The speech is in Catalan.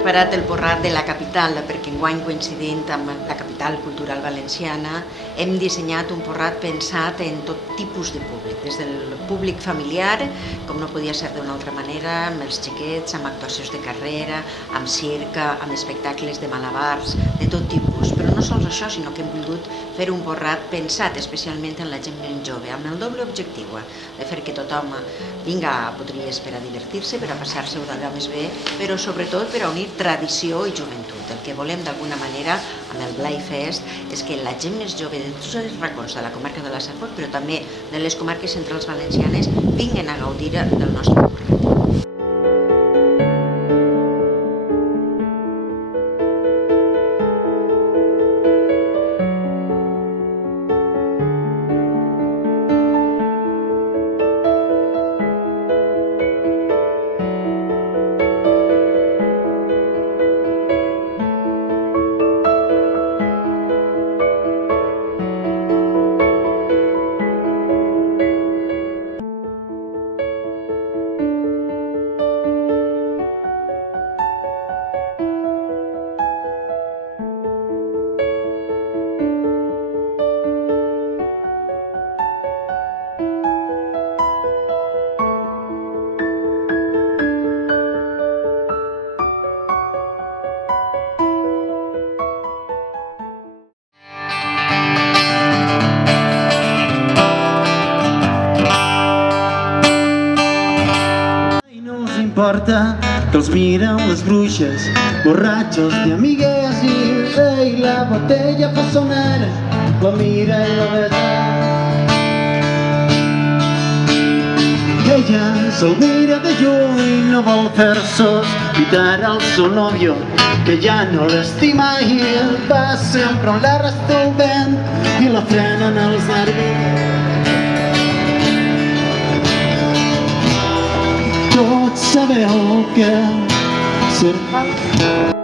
preparat el porrat de la capital perquè enguany, coincidint amb la capital cultural valenciana, hem dissenyat un porrat pensat en tot tipus de públic, des del públic familiar, com no podia ser d'una altra manera, amb els xiquets, amb actuacions de carrera, amb circa, amb espectacles de malabars, de tot tipus. Però no sols això, sinó que hem volgut fer un porrat pensat especialment en la gent més jove, amb el doble objectiu de fer que tothom vinga a Potries per a divertir-se, per a passar-se-ho d'allò més bé, però sobretot per a unir tradició i joventut. El que volem d'alguna manera amb el Blai Fest és que la gent més jove de tots els racons de la comarca de la Safor, però també de les comarques centrals valencianes, vinguin a gaudir del nostre porrat. Importa que els miren les bruixes, borratxos de amigues i la botella fa sonar, la mira i la besa. Ella se'l mira de lluny, no vol fer sospitar al seu nòvio que ja no l'estima i va sempre on la resta el vent i la frenen els nervis. Tots sabeu que serà